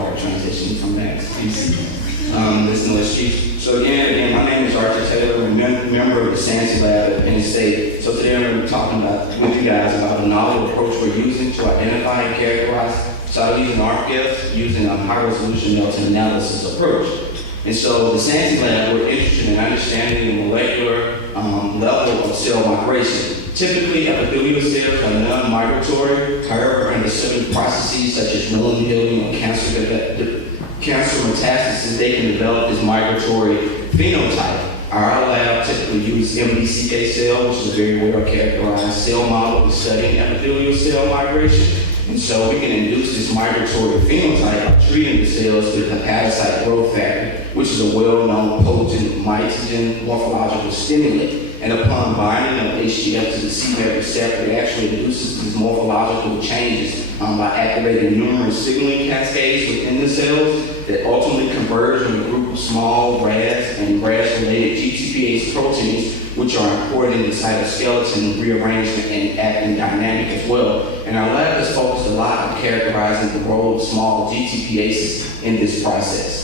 hard transitioning from that to DC. There's no excuse. So again, my name is Archie Taylor. I'm a member of the SANSI Lab at Penn State. So today I'm going to be talking with you guys about a novel approach we're using to identify and characterize cytokines and ARF gifts using a high-resolution meta-analysis approach. And so the SANSI Lab, we're interested in understanding the molecular level of cell migration. Typically, epithelial cells are non-migratory. However, under certain processes such as neural healing or cancer metastasis, they can develop this migratory phenotype. Our lab typically uses MDCK cell, which is a very well-characterized cell model for studying epithelial cell migration. And so we can induce this migratory phenotype by treating the cells with hepatocyte growth factor, which is a well-known potent mitogen morphological stimulant. And upon binding of HGF to the c-MET receptor, it actually induces these morphological changes by activating numerous signaling cascades within the cells that ultimately converge in a group of small RAS and RAS-related GTPase proteins, which are important in the cytoskeleton rearrangement and actin dynamic as well. And our lab has focused a lot on characterizing the role of small GTPases in this process.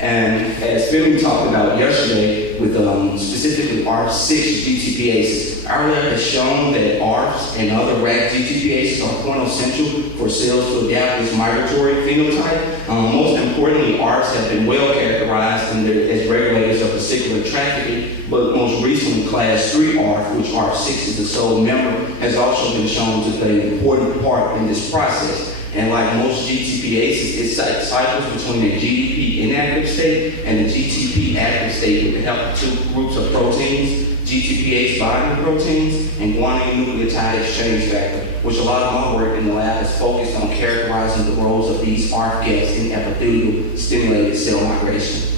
And as Philly talked about yesterday with specifically ARF6 GTPases, our lab has shown that ARFs and other RAC GTPases are quite essential for cells to adapt this migratory phenotype. Most importantly, ARFs have been well characterized as regulators of vesicular trafficking, but most recently class 3 ARF, which ARF6 is the sole member, has also been shown to play an important part in this process. And like most GTPases, it cycles between the GDP inactive state and the GTP active state with the help of two groups of proteins, GTPase binding proteins and guanine nucleotide exchange factor, which a lot of my work in the lab is focused on characterizing the roles of these ARF gifts in epithelial stimulated cell migration.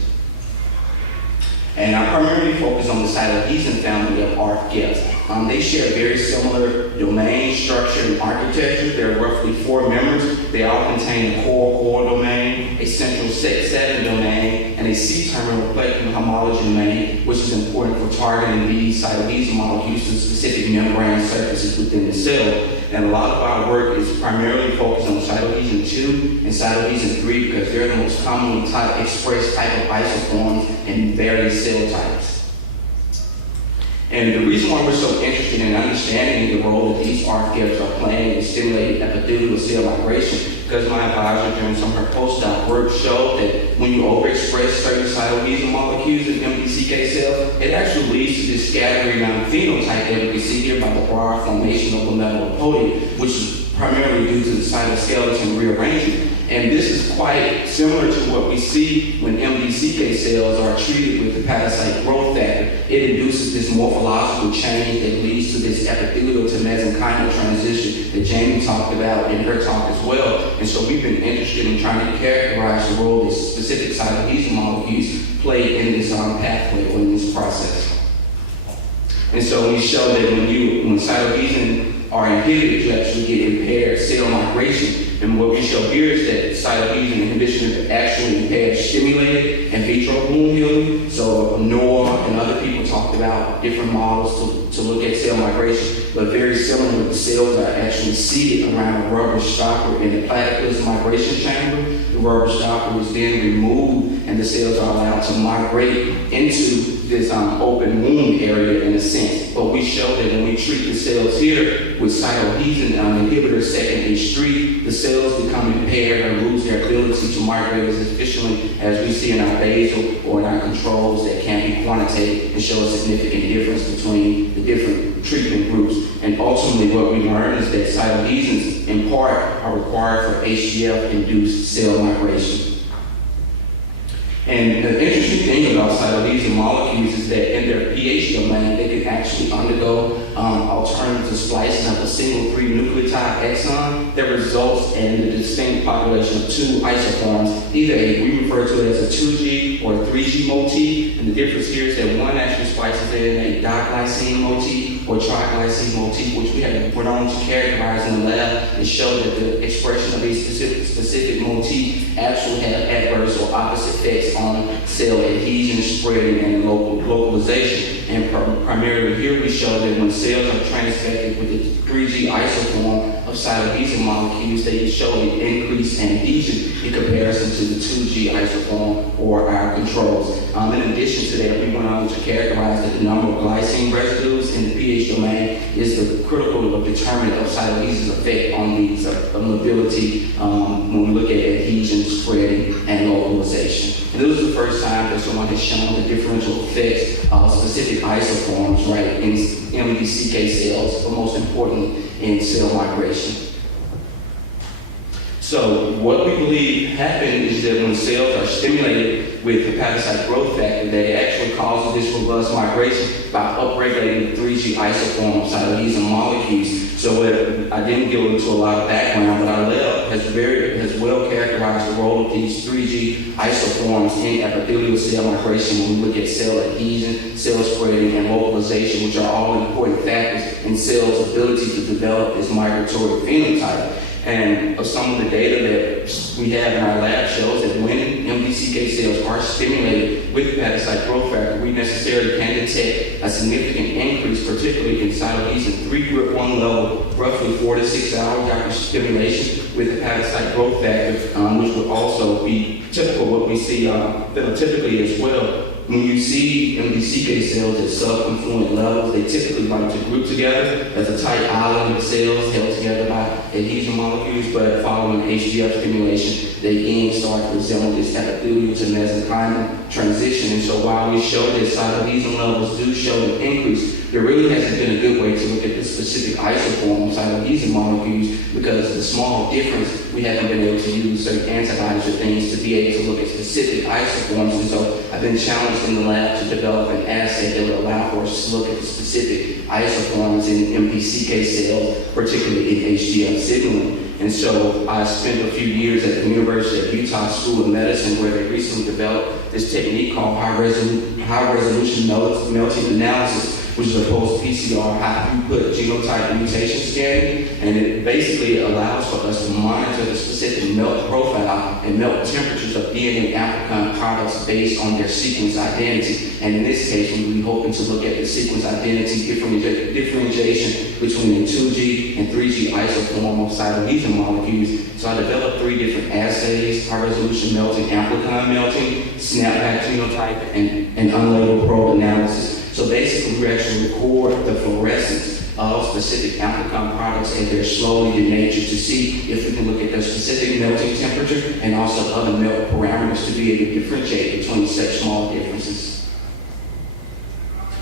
And I primarily focus on the cytohesin family of ARF gifts. They share very similar domain, structure, and architecture. There are roughly 4 members. They all contain a core domain, a central 7 domain, and a C-terminal reflecting homology domain, which is important for targeting these cytohesin molecules to specific membrane surfaces within the cell. And a lot of our work is primarily focused on cytohesin 2 and cytohesin 3 because they're the most commonly expressed type of isoforms in various cell types. And the reason why we're so interested in understanding the role that these ARF gifts are playing in stimulating epithelial cell migration, because my advisor during some of her postdoc work showed that when you overexpress certain cytohesin molecules in MDCK cells, it actually leads to this scattering phenotype that we can see here by the broad formation of the lamellipodia, which is primarily due to the cytoskeleton rearrangement. And this is quite similar to what we see when MDCK cells are treated with hepatocyte growth factor. It induces this morphological change that leads to this epithelial to mesenchymal transition that Jamie talked about in her talk as well. And so we've been interested in trying to characterize the role that specific cytohesin molecules play in this pathway or in this process. And so we show that when cytohesin are inhibited, you actually get impaired cell migration. And what we show here is that cytohesin inhibition actually impairs stimulated in vitro wound healing. So Noah and other people talked about different models to look at cell migration, but very similar, the cells are actually seated around a rubber stopper in the platypus migration chamber. The rubber stopper is then removed and the cells are allowed to migrate into this open wound area in a sense. But we show that when we treat the cells here with cytohesin inhibitors second H3, the cells become impaired and lose their ability to migrate as efficiently as we see in our basal or in our controls that can be quantitated and show a significant difference between the different treatment groups. And ultimately what we learn is that cytohesins in part are required for HGF-induced cell migration. And the interesting thing about cytohesin molecules is that in their pH domain, they can actually undergo alternative splicing of a single 3 nucleotide exon that results in the distinct population of 2 isoforms. We refer to it as a 2G or a 3G motif, and the difference here is that one actually splices in a diglycine motif or triglycine motif, which we have went on to characterize in the lab and show that the expression of a specific motif actually have adverse or opposite effects on cell adhesion, spreading, and localization. And primarily here we show that when cells are transfected with the 3G isoform of of cytokine molecules, they show an increase in adhesion in comparison to the 2G isoform or our controls. In addition to that, we went on to characterize that the number of glycine residues in the pH domain is the critical determinant of cytokinesis' effect on these mobility when we look at adhesion, spreading, and localization. And this was the first time that someone has shown the differential effects of specific isoforms, right, in MDCK cells, but most importantly, in cell migration. So what we believe happened is that when cells are stimulated with hepatocyte growth factor, that it actually causes this robust migration by upregulating the 3G isoform of cytokine molecules. So I didn't go into a lot of background, but our lab has well characterized the role of these 3G isoforms in epithelial cell migration when we look at cell adhesion, cell spreading, and localization, which are all important factors in cells' ability to develop this migratory phenotype. And some of the data that we have in our lab shows that when MDCK cells are stimulated with hepatocyte growth factor, we necessarily can detect a significant increase, particularly in cytokine 3 group 1 level, roughly 4 to 6 hours after stimulation with hepatocyte growth factor, which would also be typical what we see phenotypically as well. When you see MDCK cells at subconfluent levels, they typically like to group together as a tight island of cells held together by adhesion molecules, but following HGF stimulation, they again start to resemble this epithelial to mesenchymal transition. And so while we show that cytokine levels do show an increase, there really hasn't been a good way to look at the specific isoform of cytokine molecules because of the small difference. We haven't been able to use certain antibodies or things to be able to look at specific isoforms. And so I've been challenged in the lab to develop an assay that would allow for us to look at the specific isoforms in MDCK cells, particularly in HGF signaling. And so I spent a few years at the University of Utah School of Medicine where they recently developed this technique called high-resolution melting analysis, which is a post-PCR high-throughput genotype mutation scanning. And it basically allows for us to monitor the specific melt profile and melt temperatures of DNA amplicon products based on their sequence identity. And in this case, we will be hoping to look at the sequence identity differentiation between the 2G and 3G isoform of cytokine molecules. So I developed 3 different assays: high-resolution melting, amplicon melting, snapback genotype, and unlabeled probe analysis. So basically, we actually record the fluorescence of specific amplicon products as they're slowly denatured to see if we can look at their specific melting temperature and also other melt parameters to be able to differentiate between such small differences.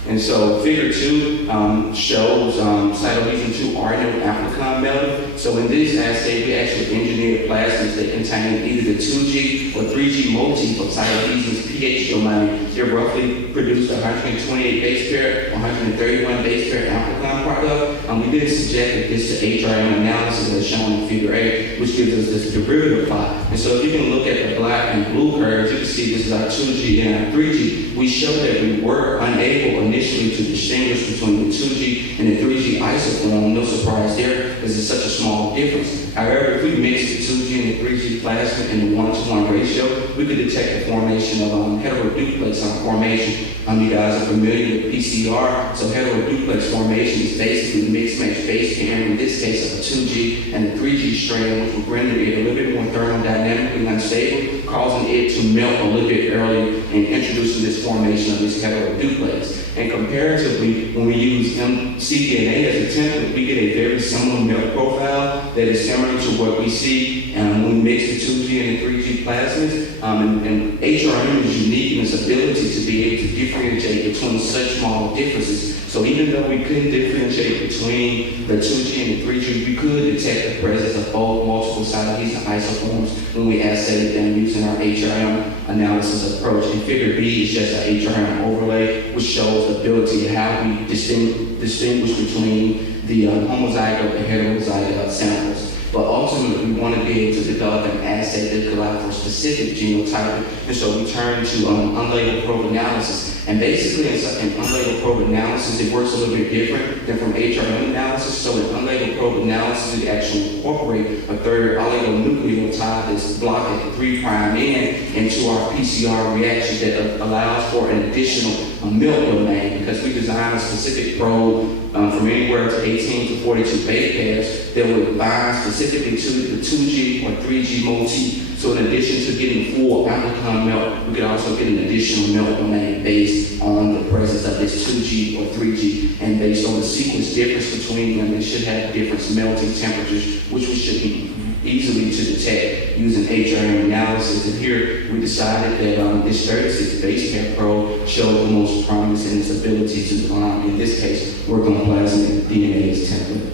And so figure 2 shows cytokine 2 RNA amplicon melting. So in this assay, we actually engineered plasmids that contain either the 2G or 3G motif of cytokine's pH domain. They roughly produced 128 base pair, 131 base pair amplicon product. We then subjected this to HRM analysis as shown in figure 8, which gives us this derivative plot. And so if you can look at the black and blue curves, you can see this is our 2G and our 3G. We showed that we were unable initially to distinguish between the 2G and the 3G isoform. No surprise there, because it's such a small difference. However, if we mix the 2G and the 3G plasmid in the 1-to-1 ratio, we could detect the formation of heteroduplex formation. You guys are familiar with PCR, so heteroduplex formation is basically mixed match base pairing, in this case of a 2G and a 3G strand, which would render it a little bit more thermodynamically unstable, causing it to melt a little bit earlier and introducing this formation of this heteroduplex. And comparatively, when we use cDNA as a template, we get a very similar melt profile that is similar to what we see when we mix the 2G and the 3G plasmids. And HRM is unique in its ability to be able to differentiate between such small differences. So even though we couldn't differentiate between the 2G and the 3G, we could detect the presence of both multiple cytokine isoforms when we assayed them using our HRM analysis approach. And figure B is just an HRM overlay, which shows the ability of how we distinguish between the homozygote and heterozygote samples. But ultimately, we want to be able to develop an assay that could allow for specific genotyping. And so we turn to unlabeled probe analysis. And basically, in unlabeled probe analysis, it works a little bit different than from HRM analysis. So in unlabeled probe analysis, it actually incorporates a third oligonucleotide that's blocked at the 3' end into our PCR reaction that allows for an additional milk domain, because we designed a specific probe from anywhere to 18 to 42 base pairs that would bind specifically to the 2G or 3G motif. So in addition to getting full amplicon milk, we could also get an additional milk domain based on the presence of this 2G or 3G, and based on the sequence difference between them, they should have different melting temperatures, which we should be easily to detect using HRM analysis. And here we decided that this 36 base pair probe showed the most promise in its ability to, in this case, work on plasmid DNA as template.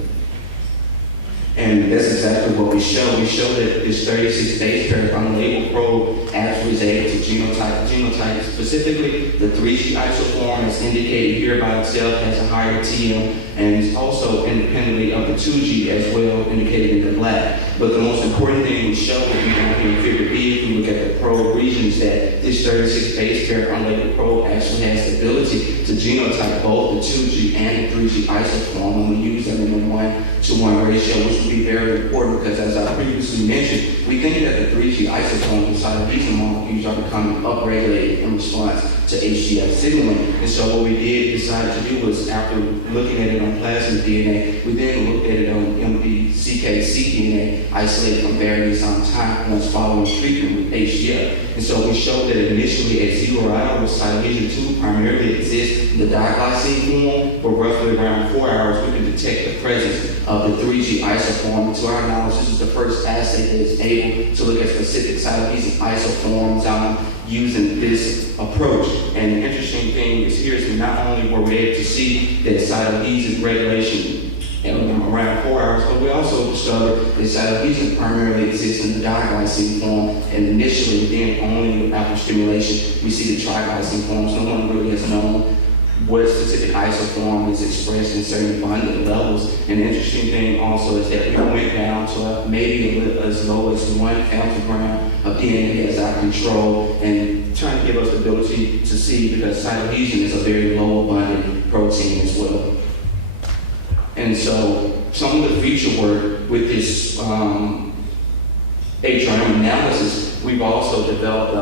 And that's exactly what we show. We show that this 36 base pair unlabeled probe actually is able to genotype specifically the 3G isoform, as indicated here by itself, has a higher TM, and is also independently of the 2G as well, indicated in the black. But the most important thing we show when we down here in figure B, if we look at the probe regions, that this 36 base pair unlabeled probe actually has the ability to genotype both the 2G and the 3G isoform when we use them in a 1-to-1 ratio, which would be very important because, as I previously mentioned, we think that the 3G isoforms inside of these molecules are becoming upregulated in response to HGF signaling. And so what we decided to do was, after looking at it on plasmid DNA, we then looked at it on MBCK cDNA, isolated from various time points following treatment with HGF. And so we showed that initially at 0 hours, cytokine 2 primarily exists in the diglycine form. For roughly around 4 hours, we can detect the presence of the 3G isoform. And to our knowledge, this is the first assay that is able to look at specific cytokine isoforms using this approach. And the interesting thing is here is not only were we able to see that cytokine regulation around 4 hours, but we also discovered that cytokine primarily exists in the diglycine form, and initially, then only after stimulation, we see the triglycine forms. No one really has known what specific isoform is expressed in certain abundant levels. And the interesting thing also is that we went down to maybe as low as 1 femtogram of DNA as our control, and trying to give us the ability to see, because cytokine is a very low abundant protein as well. And so some of the future work with this HRM analysis, we've also developed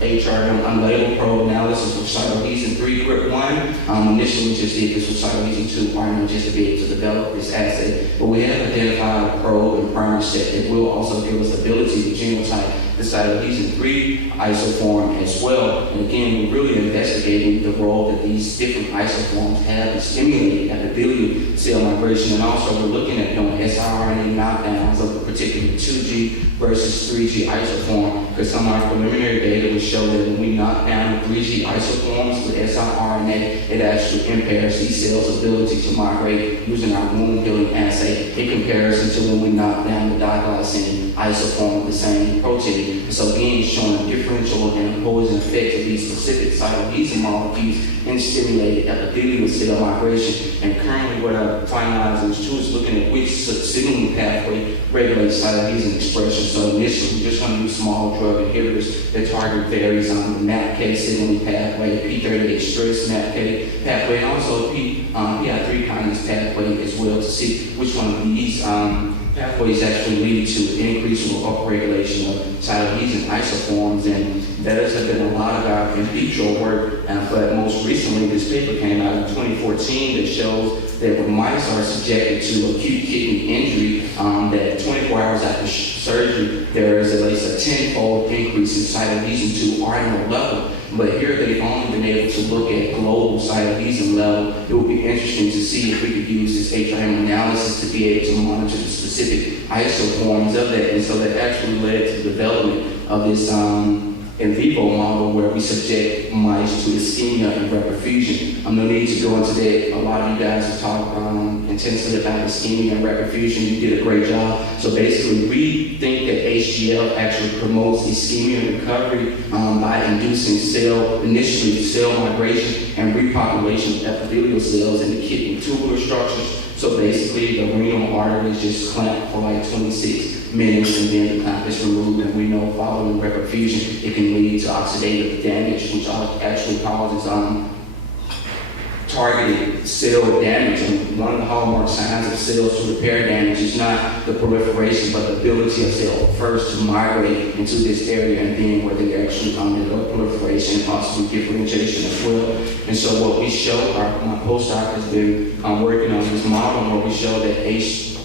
HRM unlabeled probe analysis of cytokine 3 grip 1. Initially, we just did this with cytokine 2 RNA just to be able to develop this assay. But we have identified a probe and primer set that will also give us the ability to genotype the cytokine 3 isoform as well. And again, we're really investigating the role that these different isoforms have in stimulating epithelial cell migration. And also, we're looking at doing siRNA knockdowns of a particular 2G versus 3G isoform, because some of our preliminary data would show that when we knock down the 3G isoforms with siRNA, it actually impairs these cells' ability to migrate using our wound healing assay in comparison to when we knock down the diglycine isoform of the same protein. And so again, showing a differential and opposing effects of these specific cytokine molecules in stimulated epithelial cell migration. And currently what I'm finalizing is looking at which signaling pathway regulates cytokine expression. So initially, we're just going to use small drug inhibitors that target various on the MAPK signaling pathway, P38 stress MAPK pathway, and also PI3 kinase pathway as well, to see which one of these pathways actually lead to increase or upregulation of cytokine isoforms. And that has been a lot of our in vitro work, but most recently this paper came out in 2014 that shows that when mice are subjected to acute kidney injury, that 24 hours after surgery, there is at least a 10-fold increase in cytokine 2 ordinal level. But here they've only been able to look at global cytokine level. It would be interesting to see if we could use this HRM analysis to be able to monitor the specific isoforms of that. And so that actually led to the development of this in vivo model where we subject mice to ischemia and reperfusion. No need to go into that. A lot of you guys have talked intensely about ischemia and reperfusion. You did a great job. So basically, we think that HGF actually promotes ischemia and recovery by inducing initially cell migration and repopulation of epithelial cells in the kidney tubular structures. So basically, the renal artery is just clamped for like 26 minutes, and then the clamp is removed. And we know following reperfusion, it can lead to oxidative damage, which actually causes targeted cell damage. And one of the hallmark signs of cells to repair damage is not the proliferation, but the ability of cells first to migrate into this area, and then where they actually undergo proliferation and possibly differentiation as well. And so what we show, my postdoc has been working on this model where we show that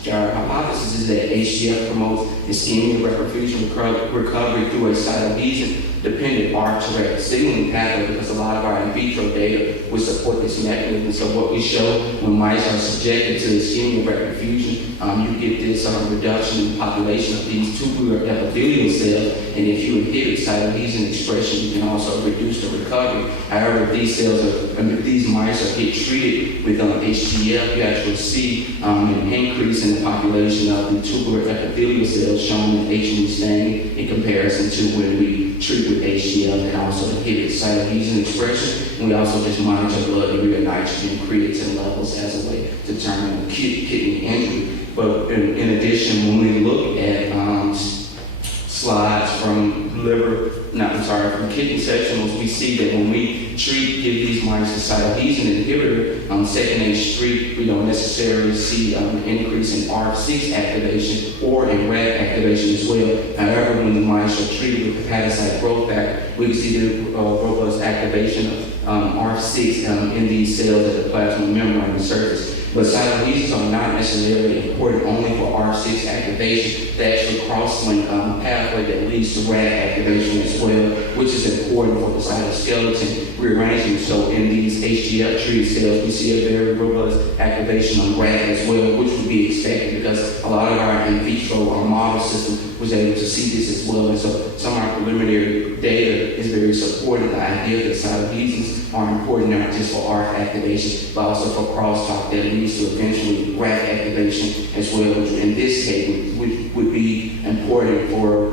our hypothesis is that HGF promotes ischemia reperfusion recovery through a cytoadhesion-dependent ARC-to-RET signaling pathway, because a lot of our in vitro data would support this mechanism. So what we show when mice are subjected to ischemia reperfusion, you get this reduction in the population of these tubular epithelial cells, and if you inhibit cytoadhesion expression, you can also reduce the recovery. However, if these mice get treated with HGF, you actually see an increase in the population of the tubular epithelial cells shown in H&E staining in comparison to when we treat with HGF and also inhibit cytoadhesion expression. And we also just monitor blood urea, nitrogen, creatine levels as a way to determine acute kidney injury. But in addition, when we look at slides from from kidney sectionals, we see that when we give these mice the cytoadhesion inhibitor, second street, we don't necessarily see an increase in ARF6 activation or in RAD activation as well. However, when the mice are treated with hepatocyte growth factor, we see the robust activation of ARF6 in these cells at the plasma membrane surface. But cytoadhesions are not necessarily important only for ARF6 activation. They actually cross-link a pathway that leads to RAD activation as well, which is important for the cytoskeleton rearrangement. So in these HGF-treated cells, we see a very robust activation on RAD as well, which would be expected because a lot of our in vitro or model system was able to see this as well. And so some of our preliminary data is very supportive. The idea that cytoadhesions are important not just for ARF activation, but also for crosstalk that leads to eventually RAD activation as well, which in this case would be important for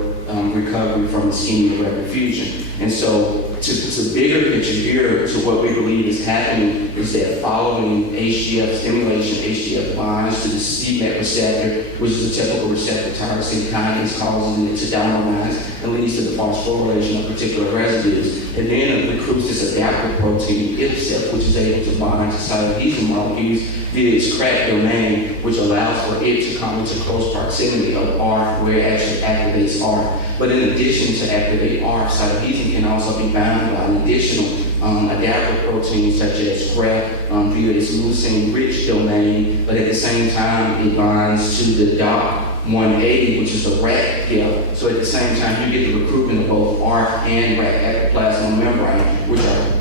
recovery from ischemia reperfusion. And so to the bigger picture here, to what we believe is happening is that following HGF stimulation, HGF binds to the c-MET receptor, which is a typical receptor tyrosine kinase, causing it to dimerize and leads to the phosphorylation of particular residues. And then it recruits this adaptive protein, IPSEP, which is able to bind to cytoadhesion molecules via its crack domain, which allows for it to come into close proximity of ARF, where it actually activates ARF. But in addition to activate ARF, cytoadhesion can also be bound by an additional adaptive proteins such as CREF via its leucine-rich domain, but at the same time it binds to the DOC180, which is a RAT gift. So at the same time, you get the recruitment of both ARF and RAT at the plasma membrane, which are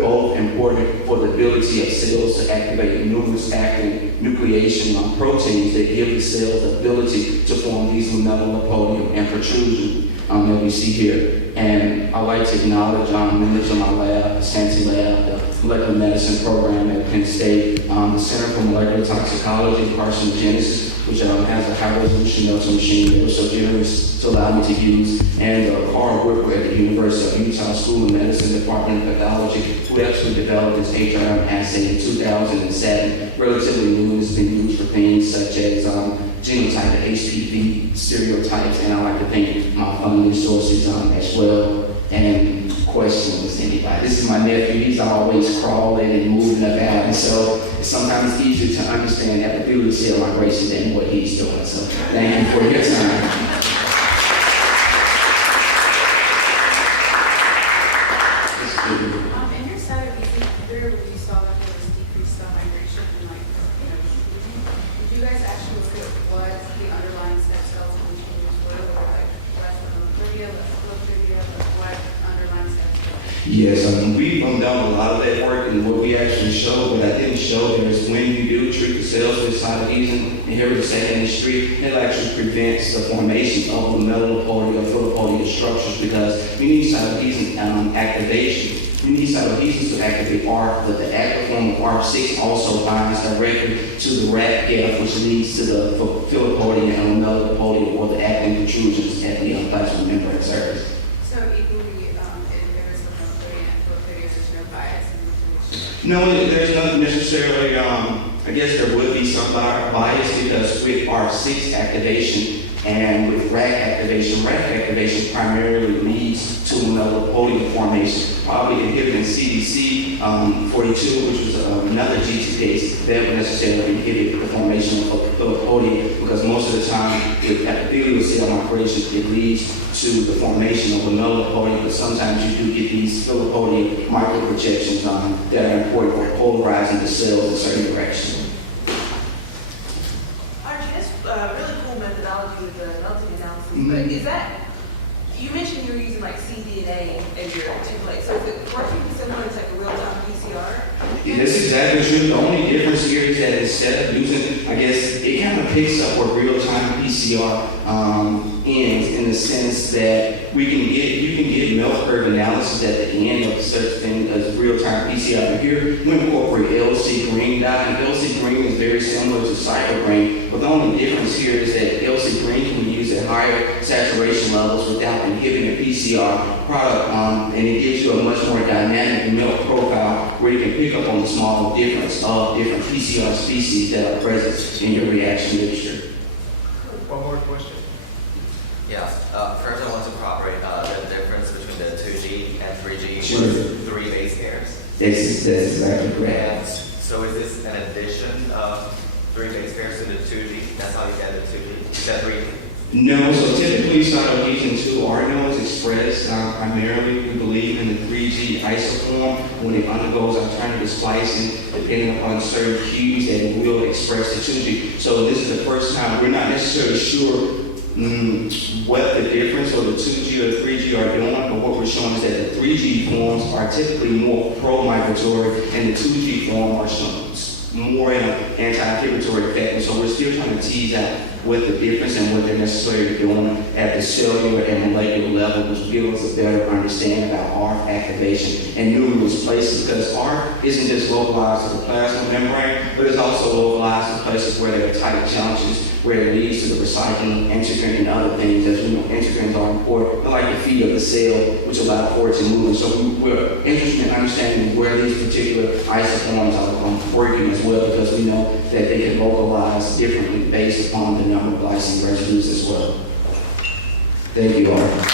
both important for the ability of cells to activate numerous actin nucleation proteins that give the cells the ability to form these lamellipodium and protrusion that we see here. And I'd like to acknowledge members of my lab, the SANSI lab, the molecular medicine program at Penn State, the Center for Molecular Toxicology and Carcinogenesis, which has a high-resolution Nelson machine that was so generous to allow me to use, and Carl Whipper at the University of Utah School of Medicine, Department of Pathology, who actually developed this HRM assay in 2007, relatively new, and it's been used for things such as genotype and HPV stereotypes, and I like to thank my funding sources as well. And questions, anybody? This is my nephew. He's always crawling and moving about, and so it's sometimes easier to understand epithelial cell migration than what he's doing. So thank you for your time. In your study, when you saw that there was decreased cell migration and did you guys actually look at what the underlying stem cells and changes were, less hemophilia, less hemophilia, what underlying stem cells? Yes, we've done a lot of that work, and what we actually showed, what I didn't show there is when you do treat the cells with cytoadhesion inhibitor secondary street, it actually prevents the formation of lamellipodia or filipodia structures because you need cytoadhesion activation. You need cytoadhesions to activate ARF, but the active form of ARF6 also binds directly to the RAT gap, which leads to the filipodia and lamellipodia, or the actin protrusions at the plasma membrane surface. So equally, if there is hemophilia and filipodia, there's no bias in the No, there's not necessarily, I guess there would be some bias because with ARF6 activation, And with rack activation primarily leads to melanoprotein formation, probably inhibiting CDC 42, which was another GTPase that would necessarily inhibit the formation of melanoprotein, because most of the time with epithelial cell migration, it leads to the formation of a melanoprotein, but sometimes you do get these melanoprotein microprojections that are important for polarizing the cells in certain directions. Archie, that's really cool methodology with the melting analysis, but is that, you mentioned you were using like cDNA as your template, so is it working similar to like a real-time PCR? Yeah, that's exactly true. The only difference here is that instead of using, I guess, it kind of picks up where real-time PCR ends, in the sense that you can get milk curve analysis at the end of such thing as real-time PCR. But here we incorporate LC green dye, and LC green is very similar to cyclograin, but the only difference here is that LC green can be used at higher saturation levels without inhibiting the PCR product, and it gives you a much more dynamic milk profile where you can pick up on the small difference of different PCR species that are present in your reaction mixture. One more question. Yeah, first I want to corroborate the difference between the 2G and 3G Sure. with 3 base pairs. That's exactly correct. And so is this an addition of 3 base pairs to the 2G? That's how you get the 2G? Is that 3G? No, so typically cytokinin 2 is expressed primarily, we believe, in the 3G isoform when it undergoes alternative splicing, depending upon certain cues that it will express the 2G. So this is the first time, we're not necessarily sure what the difference or the 2G or the 3G are doing, but what we're showing is that the 3G forms are typically more pro-migratory and the 2G form are more in an anti-inhibitory effect. And so we're still trying to tease out what the difference and what they're necessarily doing at the cellular and molecular level, which gives us a better understanding about ARF activation in numerous places, because ARF isn't just localized to the plasma membrane, but it's also localized to places where there are tight junctions, where it leads to the recycling of integrin and other things. As we know, integrins are important. They're like the feet of the cell, which allow for it to move. And so we're interested in understanding where these particular isoforms are working as well, because we know that they can localize differently based upon the number of glycine residues as well. Thank you, Art.